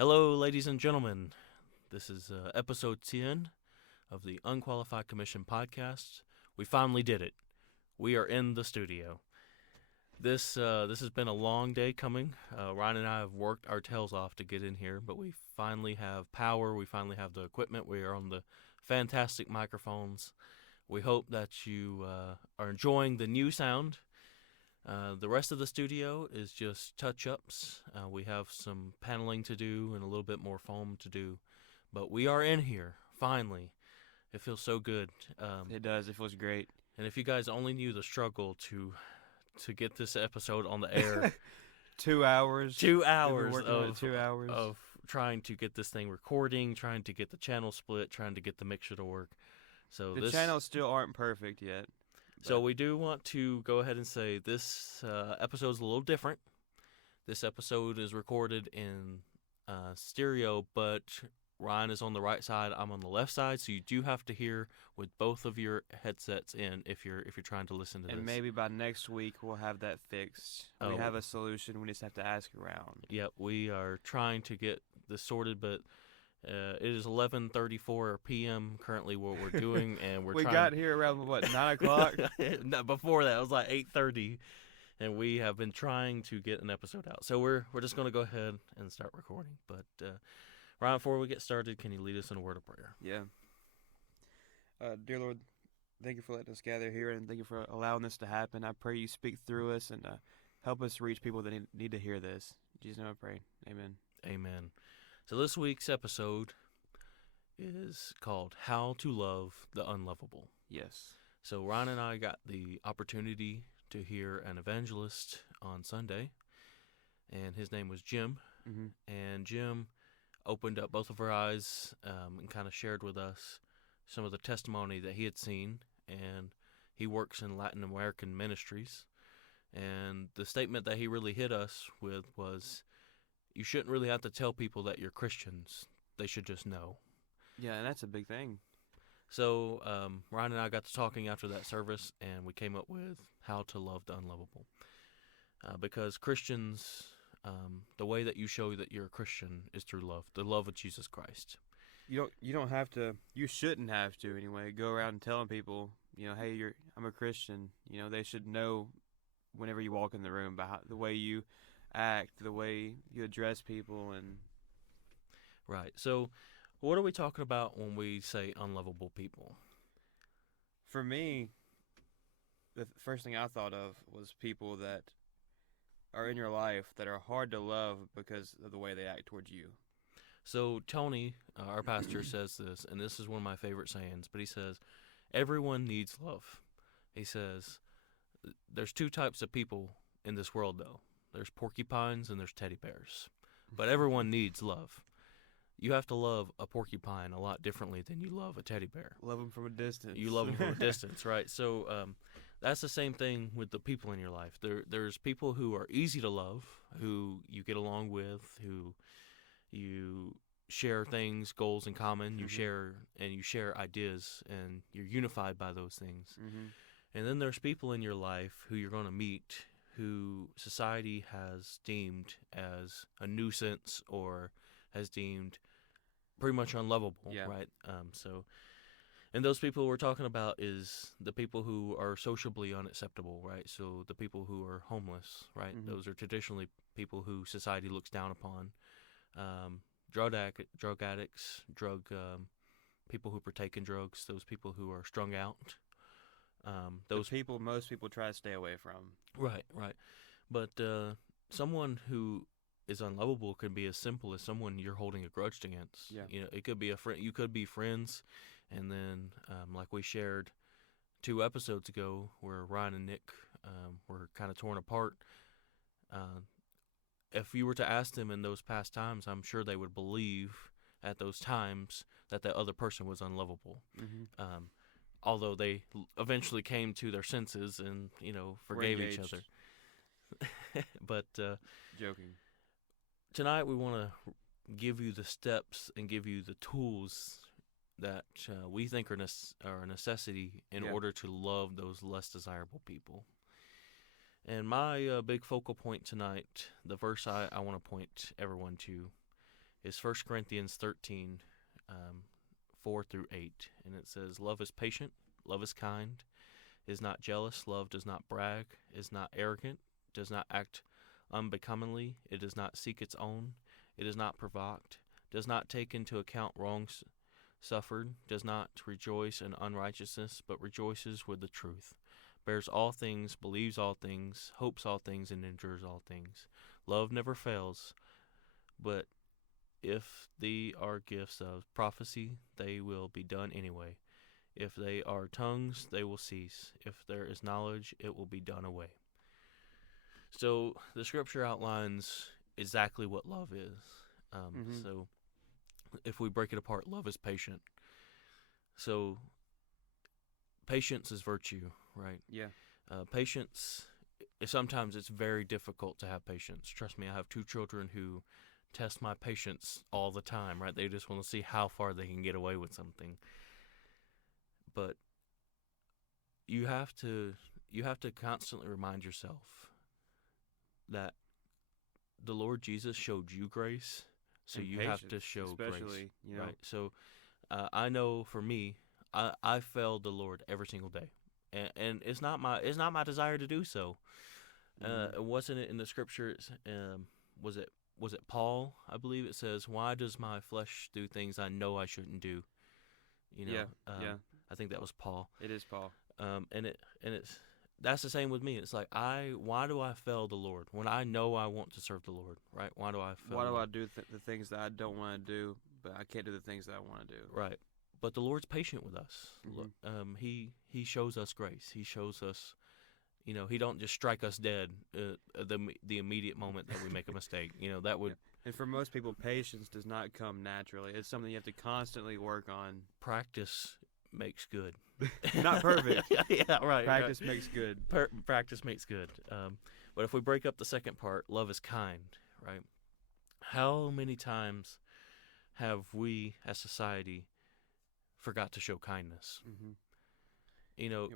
Hello, ladies and gentlemen. This is episode 10 of the Unqualified Commission podcast. We finally did it. We are in the studio. This has been a long day coming. Ryan and I have worked our tails off to get in here, but we finally have power. We finally have the equipment. We are on the fantastic microphones. We hope that you are enjoying the new sound. The rest of the studio is just touch-ups. We have some paneling to do and a little bit more foam to do. But we are in here, finally. It feels so good. It does. It feels great. And if you guys only knew the struggle to get this episode on the air. 2 hours. 2 hours of 2 hours of trying to get this thing recording, trying to get the channel split, trying to get the mixture to work. So the channels still aren't perfect yet. So we do want to go ahead and say this episode is a little different. This episode is recorded in stereo, but Ryan is on the right side, I'm on the left side, so you do have to hear with both of your headsets in if you're trying to listen to this. And maybe by next week we'll have that fixed. We have a solution. We just have to ask around. Yep, we are trying to get this sorted, but it is 11:34 p.m. currently what we're doing, and we got here around, 9 o'clock? No, before that, it was like 8:30, and we have been trying to get an episode out. So we're just going to go ahead and start recording. But Ryan, before we get started, can you lead us in a word of prayer? Yeah. Dear Lord, thank you for letting us gather here, and thank you for allowing this to happen. I pray you speak through us and help us reach people that need to hear this. In Jesus' name I pray. Amen. Amen. So this week's episode is called How to Love the Unlovable. Yes. So Ryan and I got the opportunity to hear an evangelist on Sunday, and his name was Jim. Mm-hmm. And Jim opened up both of our eyes and kind of shared with us some of the testimony that he had seen, and he works in Latin American ministries. And the statement that he really hit us with was, you shouldn't really have to tell people that you're Christians. They should just know. Yeah, and that's a big thing. So Ryan and I got to talking after that service, and we came up with how to love the unlovable. Because Christians, the way that you show that you're a Christian is through love, the love of Jesus Christ. You don't have to. You shouldn't have to anyway. Go around telling people, hey, I'm a Christian. They should know whenever you walk in the room by the way you act, the way you address people, and right. So, what are we talking about when we say unlovable people? For me, the first thing I thought of was people that are in your life that are hard to love because of the way they act towards you. So Tony, our pastor, says this, and this is one of my favorite sayings, but he says, everyone needs love. He says, there's two types of people in this world, though. There's porcupines and there's teddy bears. But everyone needs love. You have to love a porcupine a lot differently than you love a teddy bear. Love them from a distance. You love them from a distance, right? So that's the same thing with the people in your life. There's people who are easy to love, who you get along with, who you share things, goals in common. Mm-hmm. You share ideas, and you're unified by those things. Mm-hmm. And then there's people in your life who you're going to meet who society has deemed as a nuisance or has deemed pretty much unlovable, yeah. Right? And those people we're talking about is the people who are socially unacceptable, right? So the people who are homeless, right? Mm-hmm. Those are traditionally people who society looks down upon. Drug addicts, people who partake in drugs, those people who are strung out. Those people most people try to stay away from. Right. But someone who is unlovable can be as simple as someone you're holding a grudge against. Yeah. It could be a friend. You could be friends, and then like we shared 2 episodes ago, where Ryan and Nick were kind of torn apart. If you were to ask them in those past times, I'm sure they would believe at those times that the other person was unlovable. Mm-hmm. Although they eventually came to their senses and, forgave each other. But joking. Tonight we want to give you the steps and give you the tools that we think are a necessity in order to love those less desirable people. And my big focal point tonight, the verse I want to point everyone to, is 1 Corinthians 13, 4 through 8. And it says, "Love is patient, love is kind, is not jealous, love does not brag, is not arrogant, does not act unbecomingly, it does not seek its own, it is not provoked, does not take into account wrongs suffered, does not rejoice in unrighteousness, but rejoices with the truth, bears all things, believes all things, hopes all things, and endures all things. Love never fails, but if they are gifts of prophecy, they will be done anyway. If they are tongues, they will cease. If there is knowledge, it will be done away." So the scripture outlines exactly what love is. So if we break it apart, love is patient. So patience is virtue, right? Yeah. Patience, sometimes it's very difficult to have patience. Trust me, I have 2 children who test my patience all the time, right? They just want to see how far they can get away with something. But you have to constantly remind yourself that the Lord Jesus showed you grace, so And you patience, have to show grace, especially, you know. right? So I know for me, I failed the Lord every single day, and it's not my desire to do so. Wasn't it in the scriptures? Was it Paul? I believe it says, "Why does my flesh do things I know I shouldn't do?" You know, Yeah. I think that was Paul. It is Paul. That's the same with me. It's like why do I fail the Lord when I know I want to serve the Lord, right? Why do I fail? Why do I do the things that I don't want to do, but I can't do the things that I want to do? Right. But the Lord's patient with us. Mhm. He shows us grace. He shows us, He don't just strike us dead the immediate moment that we make a mistake. That would And for most people, patience does not come naturally. It's something you have to constantly work on. practice makes good. Not perfect. Yeah, right. Practice makes good. Practice makes good. But if we break up the second part, love is kind, right? How many times have we, as society, forgot to show kindness?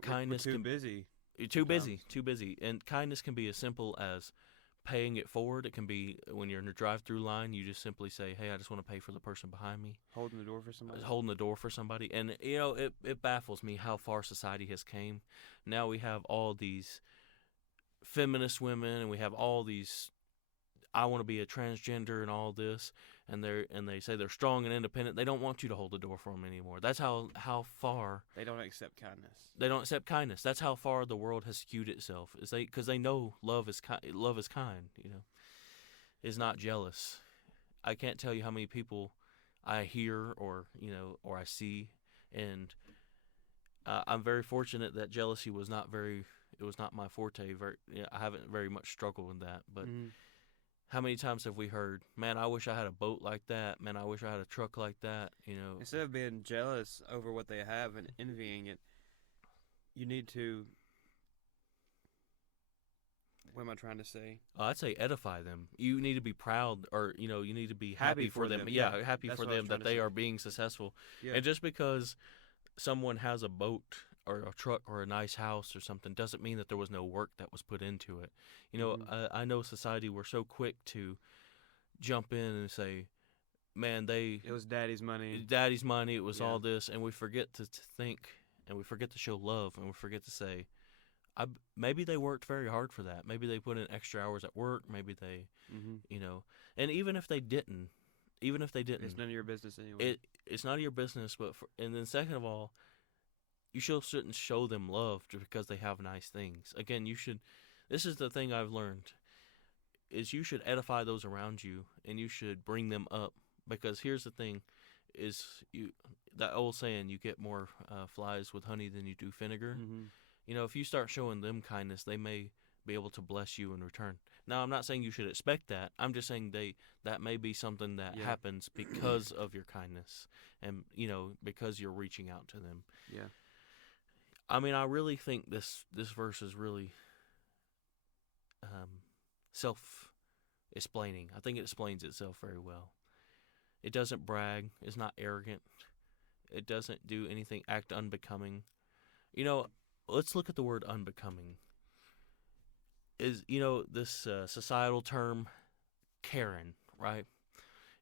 Kindness We're too can busy. You're too busy, and kindness can be as simple as paying it forward. It can be when you're in a drive-through line, you just simply say, "Hey, I just want to pay for the person behind me." Holding the door for somebody. Holding the door for somebody, and it baffles me how far society has came. Now we have all these feminist women, and we have all these, I want to be a transgender and all this, and they say they're strong and independent. They don't want you to hold the door for them anymore. That's how far They don't accept kindness. they don't accept kindness. That's how far the world has skewed itself. Because they know love is kind. Love is kind. Is not jealous. I can't tell you how many people I hear or I see, and I'm very fortunate that jealousy was not my forte. I haven't very much struggled with that. But how many times have we heard, "Man, I wish I had a boat like that. Man, I wish I had a truck like that." Instead of being jealous over what they have and envying it, you need to. What am I trying to say? I'd say edify them. You need to be proud, or you need to be happy for them. Yeah, happy that's for what I was them trying that to they say. are being successful. Yeah. And just because someone has a boat or a truck or a nice house or something doesn't mean that there was no work that was put into it. I know society, we're so quick to jump in and say, "Man, it was daddy's money. It was all this," and we forget to think, and we forget to show love, and we forget to say, maybe they worked very hard for that. Maybe they put in extra hours at work. Maybe they, and even if they didn't, It's none of your business anyway. It's none of your business. And then second of all, you shouldn't show them love just because they have nice things. Again, you should. This is the thing I've learned, is you should edify those around you, and you should bring them up. Because here's the thing, is that old saying, you get more flies with honey than you do vinegar. If you start showing them kindness, they may be able to bless you in return. Now, I'm not saying you should expect that. I'm just saying that may be something that happens because of your kindness, and because you're reaching out to them. Yeah. I mean, I really think this verse is really self-explaining. I think it explains itself very well. It doesn't brag. It's not arrogant. It doesn't do anything, act unbecoming. Let's look at the word unbecoming. Is this societal term, Karen, right?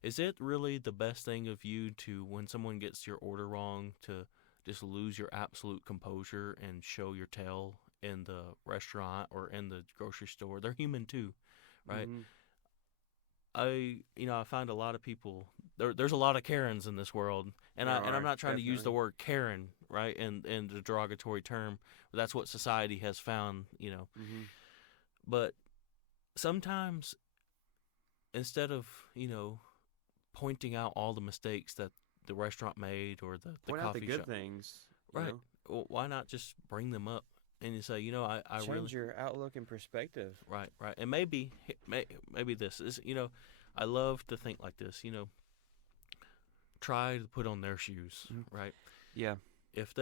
is it really the best thing of you to, when someone gets your order wrong, to just lose your absolute composure and show your tail in the restaurant or in the grocery store? They're human too, right? Mm-hmm. I find a lot of people, there's a lot of Karens in this world, and There I'm are, not trying to use the definitely. word Karen, right, in the derogatory term, but that's what society has found. Mm-hmm. But sometimes, instead of, pointing out all the mistakes that the restaurant made, or the Point out the coffee good shop, things. You right? know, Well, why not just bring them up and you say, I really, change your outlook and perspective. right, and maybe this is, I love to think like this, try to put on their shoes, Mm-hmm. right? Yeah. If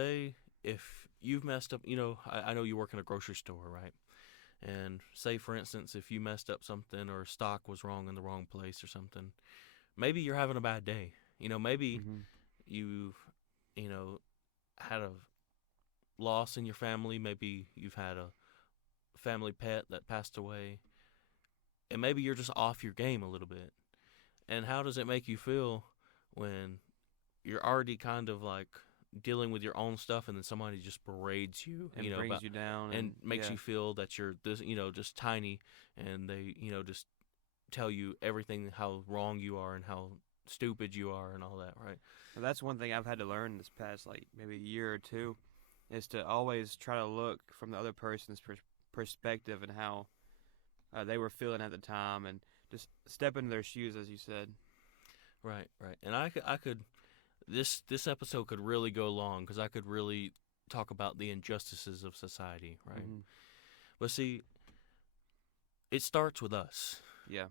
you've messed up, I know you work in a grocery store, right? And say, for instance, if you messed up something, or stock was wrong in the wrong place or something, maybe you're having a bad day. Maybe Mm-hmm. you've, had a loss in your family. Maybe you've had a family pet that passed away. And maybe you're just off your game a little bit. And how does it make you feel when you're already kind of like dealing with your own stuff, and then somebody just berates you, And brings about, you down, and and makes yeah, you feel that you're this, just tiny, and they, just tell you everything, how wrong you are and how stupid you are and all that, right? well, that's one thing I've had to learn this past like maybe a year or two, is to always try to look from the other person's perspective and how they were feeling at the time, and just step into their shoes, as you said. Right. And I could this episode could really go long, because I could really talk about the injustices of society, right? Mm-hmm. But see, it starts with us. Yeah.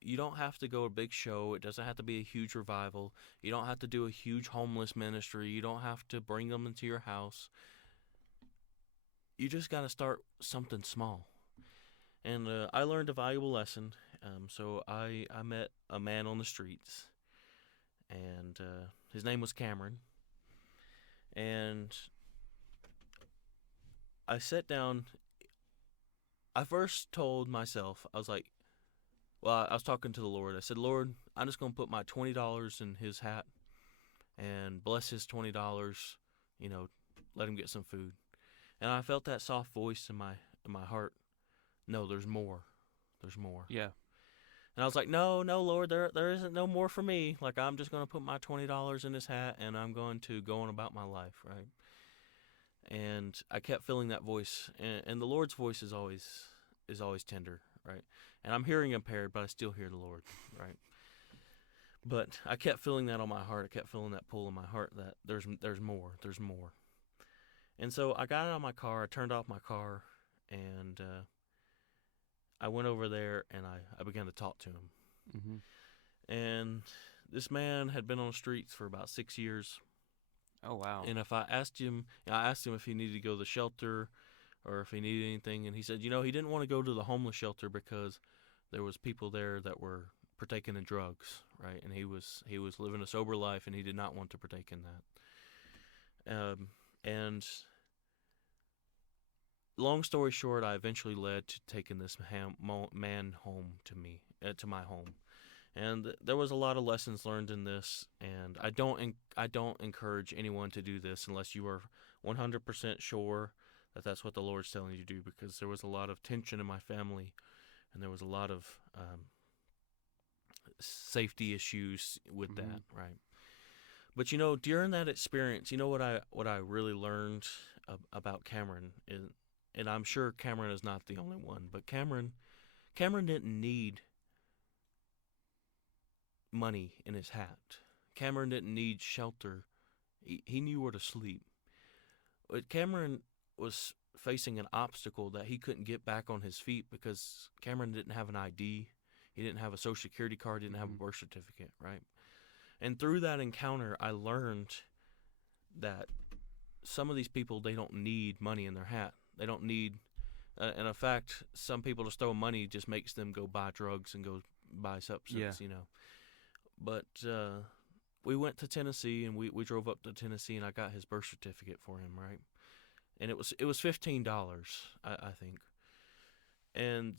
You don't have to go a big show. It doesn't have to be a huge revival. You don't have to do a huge homeless ministry. You don't have to bring them into your house. You just got to start something small. And I learned a valuable lesson. So I met a man on the streets, and his name was Cameron. And I sat down. I first told myself, I was like, well, I was talking to the Lord. I said, Lord, I'm just going to put my $20 in his hat and bless his $20. Let him get some food. And I felt that soft voice in my heart. No, there's more. There's more. Yeah. And I was like, no, Lord, there isn't no more for me. Like, I'm just going to put my $20 in his hat, and I'm going to go on about my life, right? And I kept feeling that voice, and the Lord's voice is always tender, right? And I'm hearing impaired, but I still hear the Lord, right? But I kept feeling that on my heart. I kept feeling that pull in my heart that there's more. And so I got out of my car, I turned off my car, and I went over there, and I began to talk to him. Mm-hmm. And this man had been on the streets for about 6 years. Oh wow. And if I asked him if he needed to go to the shelter or if he needed anything, and he said, he didn't want to go to the homeless shelter because there was people there that were partaking in drugs, right? And he was living a sober life, and he did not want to partake in that. And long story short, I eventually led to taking this man home to my home. And there was a lot of lessons learned in this, and I don't encourage anyone to do this unless you are 100% sure that that's what the Lord's telling you to do, because there was a lot of tension in my family, and there was a lot of safety issues with Mm-hmm. that, right? But during that experience, what I really learned about Cameron is, and I'm sure Cameron is not the only one, but Cameron didn't need money in his hat. Cameron didn't need shelter. He knew where to sleep. But Cameron was facing an obstacle that he couldn't get back on his feet because Cameron didn't have an ID. He didn't have a social security card, didn't have a Mm-hmm. birth certificate, right? And through that encounter, I learned that some of these people, they don't need money in their hat. They don't need, and in fact, some people just throw money just makes them go buy drugs and go buy substance, Yeah. But we went to Tennessee, and we drove up to Tennessee, and I got his birth certificate for him, right? And it was $15, I think. And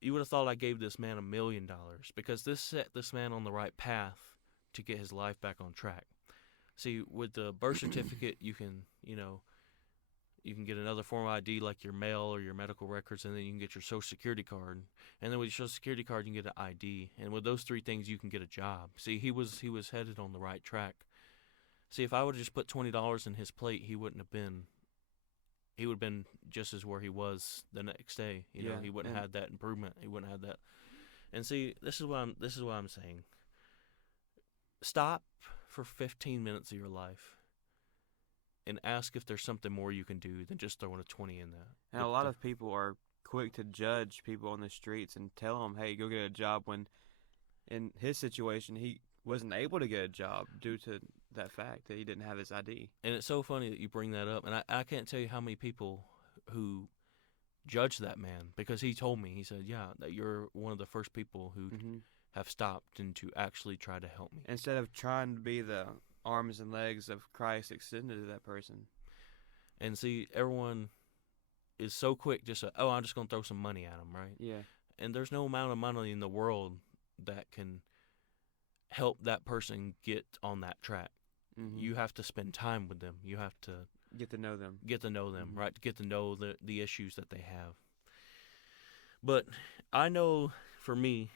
you would have thought I gave this man $1 million because this set this man on the right path to get his life back on track. See, with the birth certificate, you can get another form of ID like your mail or your medical records, and then you can get your social security card. And then with your social security card, you can get an ID. And with those 3 things, you can get a job. See, he was headed on the right track. See, if I would have just put $20 in his plate, he would have been just as where he was the next day. He wouldn't have had that improvement. He wouldn't have that. And see, this is what I'm saying. Stop for 15 minutes of your life and ask if there's something more you can do than just throwing a 20 in that. And a lot of people are quick to judge people on the streets and tell them, hey, go get a job, when in his situation he wasn't able to get a job due to that fact that he didn't have his ID. And it's so funny that you bring that up. And I can't tell you how many people who judged that man, because he told me, he said, yeah, that you're one of the first people who have stopped and to actually try to help me. Instead of trying to be the arms and legs of Christ extended to that person. And see, everyone is so quick just to, I'm just going to throw some money at him, right? Yeah. And there's no amount of money in the world that can help that person get on that track. You have to spend time with them. You have to get to know them. Right? To get to know the issues that they have. But I know for me,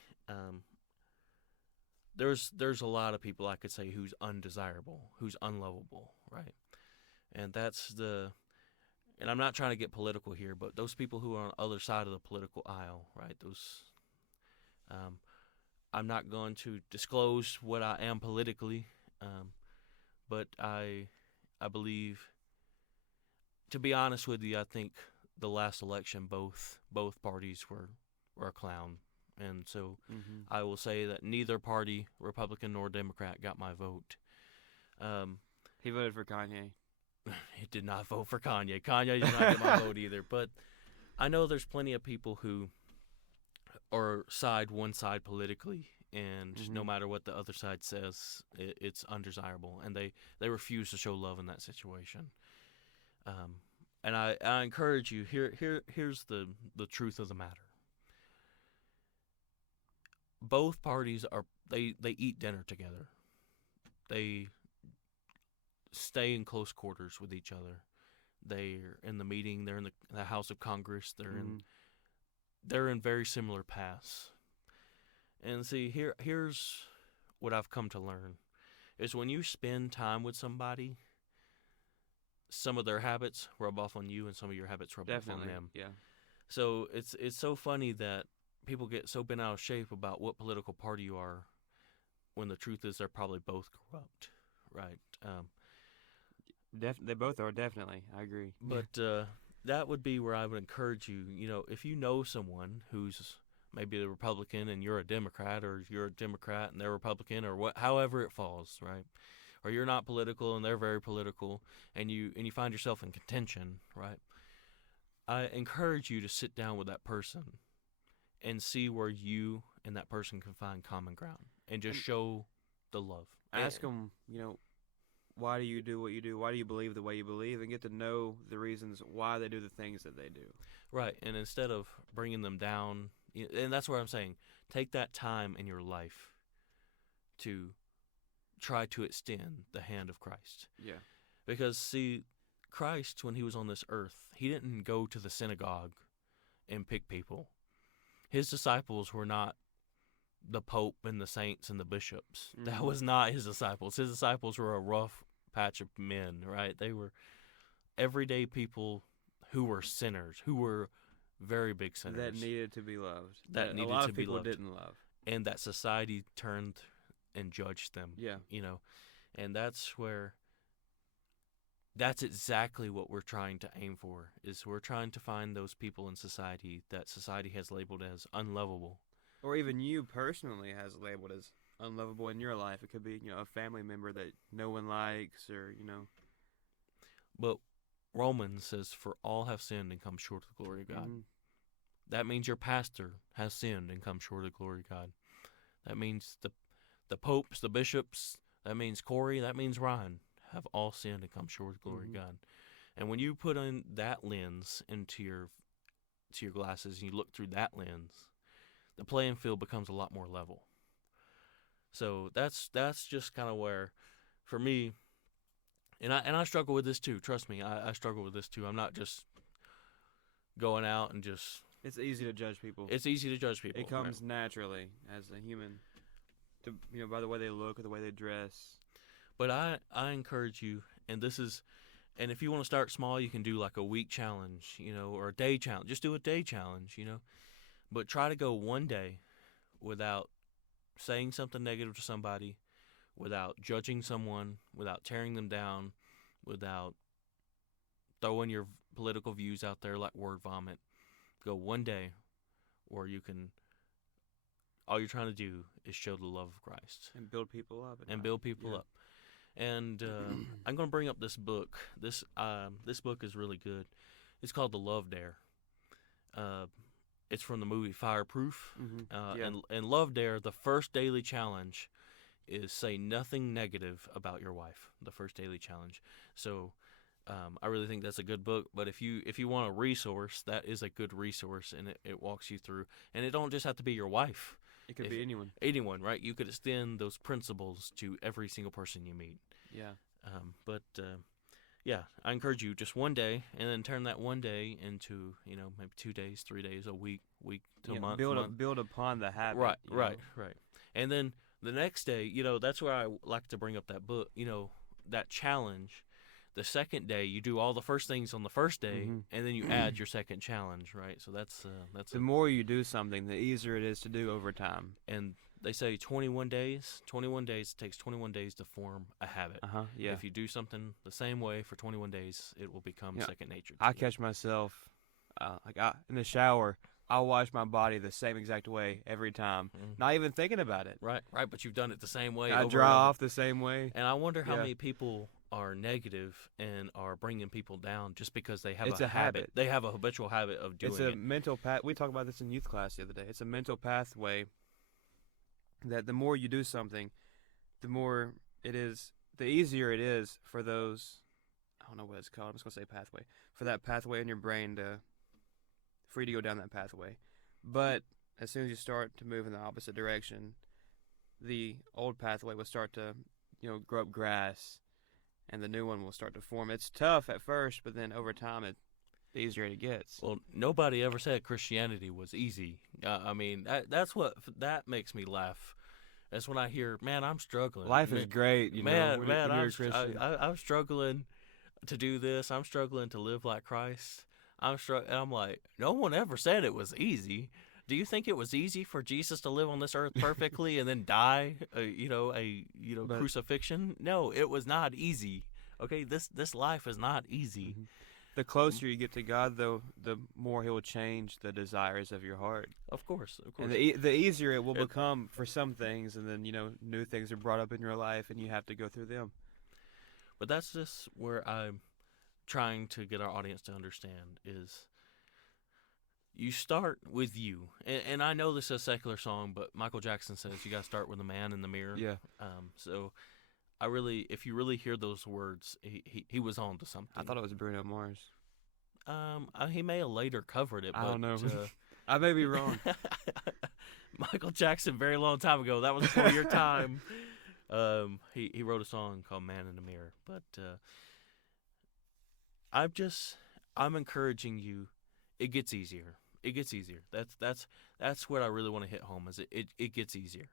there's a lot of people I could say who's undesirable, who's unlovable, right? And and I'm not trying to get political here, but those people who are on the other side of the political aisle, right? I'm not going to disclose what I am politically, but I believe, to be honest with you, I think the last election both parties were a clown. And so I will say that neither party, Republican nor Democrat, got my vote. He voted for Kanye. He did not vote for Kanye. Kanye did not get my vote either. But I know there's plenty of people who are one side politically, and no matter what the other side says, it's undesirable, and they refuse to show love in that situation. And I encourage you. Here's the truth of the matter. Both parties they eat dinner together. They stay in close quarters with each other. They're in the meeting. They're in the House of Congress. They're in very similar paths. And see, here's what I've come to learn is when you spend time with somebody, some of their habits rub off on you, and some of your habits rub off on them. Yeah. So it's so funny that people get so bent out of shape about what political party you are, when the truth is they're probably both corrupt, right? They both are, definitely. I agree. But that would be where I would encourage you. If you know someone who's maybe a Republican and you're a Democrat, or you're a Democrat and they're Republican, or however it falls, right? Or you're not political and they're very political, and you find yourself in contention, right? I encourage you to sit down with that person and see where you and that person can find common ground, and just show the love. Ask them, why do you do what you do? Why do you believe the way you believe? And get to know the reasons why they do the things that they do. Right, and instead of bringing them down, and that's what I'm saying, take that time in your life to try to extend the hand of Christ. Yeah. Because, see, Christ, when he was on this earth, he didn't go to the synagogue and pick people. His disciples were not the Pope and the saints and the bishops. That was not his disciples. His disciples were a rough patch of men, right? They were everyday people who were sinners, who were very big sinners. That needed to be loved. That needed to be loved. A lot of people didn't love. And that society turned and judged them. Yeah. And that's exactly what we're trying to aim for, is we're trying to find those people in society that society has labeled as unlovable. Or even you personally has labeled as unlovable in your life. It could be, a family member that no one likes, or, But Romans says, for all have sinned and come short of the glory of God. That means your pastor has sinned and come short of the glory of God. That means the popes, the bishops, that means Corey, that means Ryan, have all sinned and come short of the glory of God. And when you put in that lens into your glasses, and you look through that lens, the playing field becomes a lot more level. So that's just kind of where, for me, and I struggle with this too. Trust me, I struggle with this too. I'm not just going out and just. It's easy to judge people. It's easy to judge people. It comes naturally as a human, by the way they look or the way they dress. But I encourage you, and if you want to start small, you can do like a week challenge, or a day challenge. Just do a day challenge, But try to go one day without saying something negative to somebody, without judging someone, without tearing them down, without throwing your political views out there like word vomit. Go one day where all you're trying to do is show the love of Christ. And build people up. And build people up. And I'm going to bring up this book. This book is really good. It's called The Love Dare. It's from the movie Fireproof. Mm-hmm. And Love Dare, the first daily challenge is say nothing negative about your wife. The first daily challenge. So I really think that's a good book. But if you want a resource, that is a good resource, and it walks you through. And it don't just have to be your wife. It could be anyone. Anyone, right? You could extend those principles to every single person you meet. Yeah. Yeah, I encourage you just one day, and then turn that one day into maybe 2 days, 3 days, a week to a month. Build upon the habit. Right. And then the next day, that's where I like to bring up that book. That challenge. The second day, you do all the first things on the first day, mm-hmm. and then you add your second challenge, right? So that's the more you do something, the easier it is to do over time. And they say 21 days. 21 days, it takes 21 days to form a habit. Yeah. If you do something the same way for 21 days, it will become second nature. I catch myself in the shower. I'll wash my body the same exact way every time, not even thinking about it. Right. But you've done it the same way. I dry off the same way. And I wonder how many people are negative and are bringing people down just because they have a habit. They have a habitual habit of doing it. It's a mental path. We talked about this in youth class the other day. It's a mental pathway that the more you do something, the easier it is for those, I don't know what it's called, I'm just going to say pathway, for that pathway in your brain for you to go down that pathway. But as soon as you start to move in the opposite direction, the old pathway will start to, grow up grass, and the new one will start to form. It's tough at first, but then over time, the easier it gets. Well, nobody ever said Christianity was easy. That makes me laugh. That's when I hear, man, I'm struggling. Life is great, man, I'm struggling to do this. I'm struggling to live like Christ. And I'm like, no one ever said it was easy. Do you think it was easy for Jesus to live on this earth perfectly and then die, crucifixion? No, it was not easy. Okay, this life is not easy. Mm-hmm. The closer you get to God, though, the more He will change the desires of your heart. Of course. And the easier it will become for some things, and then new things are brought up in your life, and you have to go through them. But that's just where I'm trying to get our audience to understand is you start with you. And I know this is a secular song, but Michael Jackson says you got to start with the man in the mirror. Yeah. So if you really hear those words, he was on to something. I thought it was Bruno Mars. He may have later covered it, but I don't know. I may be wrong. Michael Jackson, very long time ago. That was before your time. He wrote a song called "Man in the Mirror." But I'm encouraging you. It gets easier. It gets easier. That's what I really want to hit home. Is it gets easier.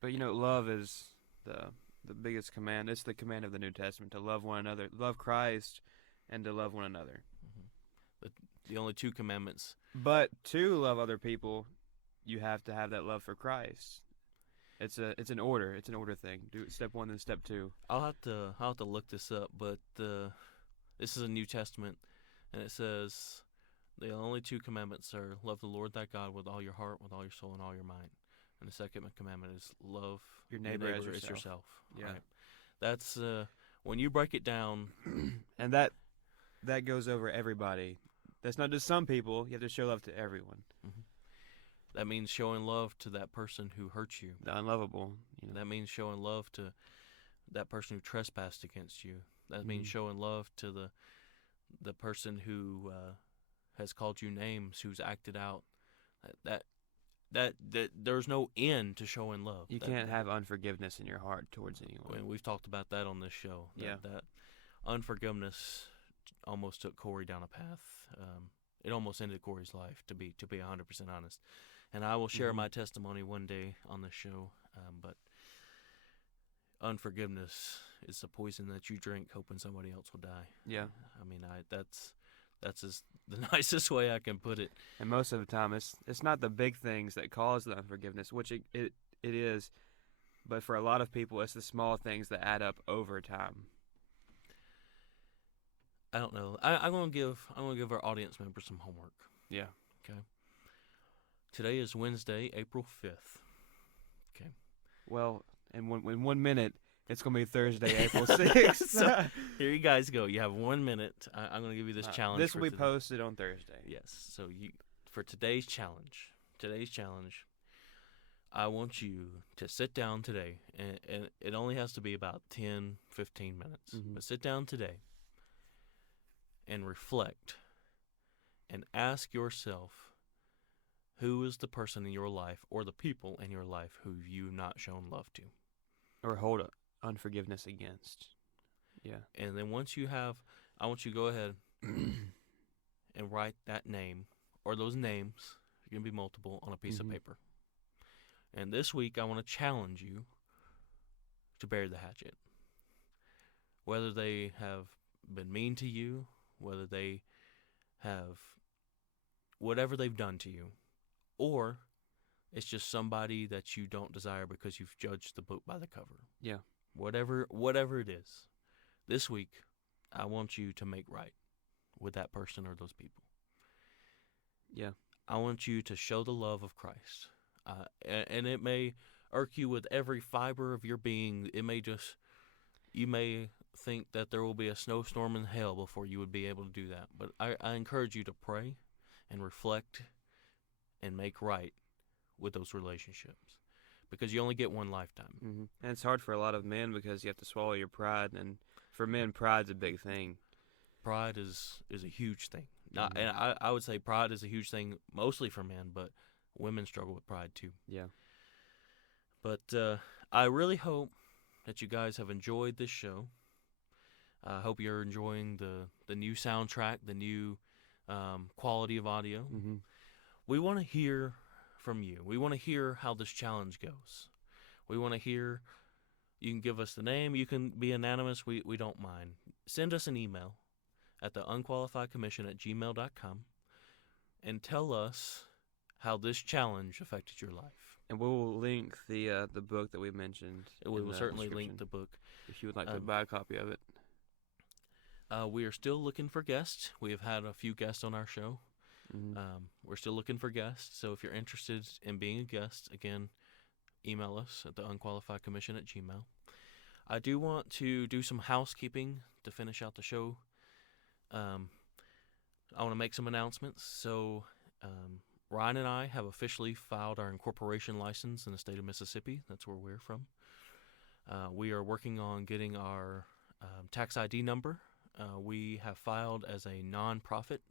But love is the biggest command. It's the command of the New Testament to love one another, love Christ, and to love one another. Mm-hmm. The only two commandments. But to love other people, you have to have that love for Christ. It's an order. It's an order thing. Do step 1 and step 2. I'll have to look this up, but this is a New Testament, and it says the only two commandments are love the Lord thy God with all your heart, with all your soul, and all your mind. And the second commandment is love your neighbor as yourself. Yeah. Right? That's when you break it down. And that goes over everybody. That's not just some people. You have to show love to everyone. Mm-hmm. That means showing love to that person who hurts you. The unlovable. That means showing love to that person who trespassed against you. That means showing love to the person who has called you names, who's acted out. That that there's no end to showing love. You can't have unforgiveness in your heart towards anyone. And we've talked about that on this show. That unforgiveness almost took Corey down a path. It almost ended Corey's life, to be 100% honest. And I will share my testimony one day on this show. But unforgiveness is the poison that you drink, hoping somebody else will die. Yeah. I mean, that's the nicest way I can put it. And most of the time, it's not the big things that cause the unforgiveness, which it is, but for a lot of people, it's the small things that add up over time. I don't know. I'm gonna give our audience members some homework. Yeah. Okay. Today is Wednesday, April 5th. Okay. Well, in 1 minute, it's gonna be Thursday, April 6th. So here you guys go. You have 1 minute. I'm gonna give you this challenge. This will be posted on Thursday. Yes. So for today's challenge, I want you to sit down today, and it only has to be about 10, 15 minutes. But sit down today and reflect and ask yourself, who is the person in your life or the people in your life who you've not shown love to? Or hold unforgiveness against. Yeah. And then once you have, I want you to go ahead and write that name or those names, it can be multiple, on a piece of paper. And this week I want to challenge you to bury the hatchet. Whether they have been mean to you, whether they have whatever they've done to you, or it's just somebody that you don't desire because you've judged the book by the cover. Yeah. Whatever it is, this week I want you to make right with that person or those people. Yeah. I want you to show the love of Christ. And it may irk you with every fiber of your being. You may think that there will be a snowstorm in hell before you would be able to do that. But I encourage you to pray and reflect and make right with those relationships, because you only get one lifetime. And it's hard for a lot of men because you have to swallow your pride, and for men, pride's a big thing. Pride is a huge thing. And I would say pride is a huge thing mostly for men, but women struggle with pride too. Yeah. But I really hope that you guys have enjoyed this show. I hope you're enjoying the new soundtrack, the new quality of audio. We want to hear from you. We want to hear how this challenge goes. We want to hear, you can give us the name, you can be anonymous, we don't mind. Send us an email at theunqualifiedcommission@gmail.com and tell us how this challenge affected your life. And we will link the book that we mentioned. We will certainly link the book. If you would like to buy a copy of it. We are still looking for guests. We have had a few guests on our show. We're still looking for guests, so if you're interested in being a guest, again, email us at theunqualifiedcommission@gmail. I do want to do some housekeeping to finish out the show. I want to make some announcements. So Ryan and I have officially filed our incorporation license in the state of Mississippi. That's where we're from. We are working on getting our tax ID number. We have filed as a non-profit.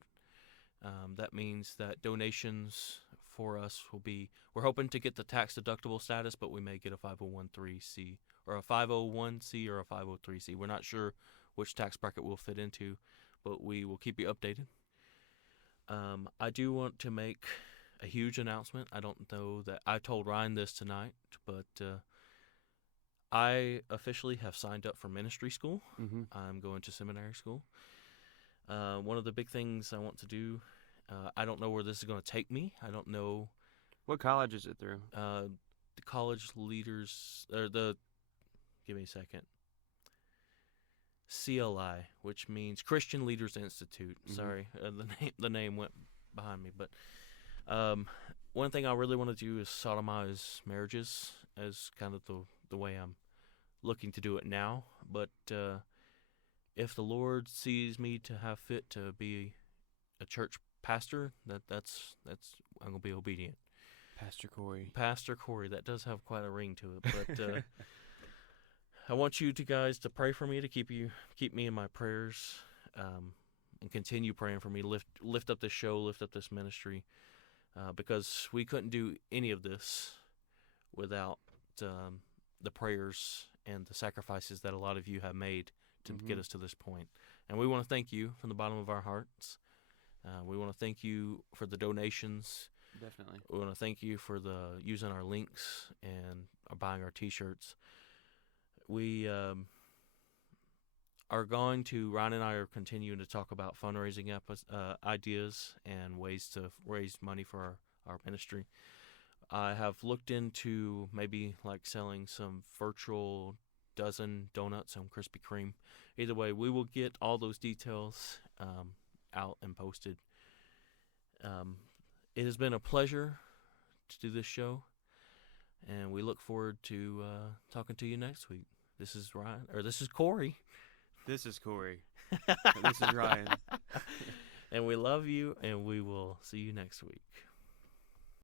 That means that donations for us will be, we're hoping to get the tax deductible status, but we may get a 501c or a 501c or a 503c. We're not sure which tax bracket we'll fit into, but we will keep you updated. I do want to make a huge announcement. I don't know that I told Ryan this tonight, but I officially have signed up for ministry school. I'm going to seminary school. One of the big things I want to do, I don't know where this is going to take me. I don't know. What college is it through? The college leaders, give me a second. CLI, which means Christian Leaders Institute. Sorry, the name went behind me. But one thing I really want to do is sodomize marriages as kind of the way I'm looking to do it now. But if the Lord sees me to have fit to be a church pastor, that's I'm gonna be obedient. Pastor Corey, that does have quite a ring to it. But I want you guys to pray for me, to keep me in my prayers, and continue praying for me. Lift up this show, lift up this ministry. because we couldn't do any of this without the prayers and the sacrifices that a lot of you have made to get us to this point. And we want to thank you from the bottom of our hearts. We want to thank you for the donations. Definitely. We want to thank you for using our links and buying our T-shirts. We are going to, Ryan and I are continuing to talk about fundraising ideas and ways to raise money for our ministry. I have looked into maybe like selling some virtual dozen donuts and Krispy Kreme. Either way, we will get all those details out and posted. It has been a pleasure to do this show, and we look forward to talking to you next week. This is Ryan, or this is Corey. This is Corey. This is Ryan. And we love you, and we will see you next week.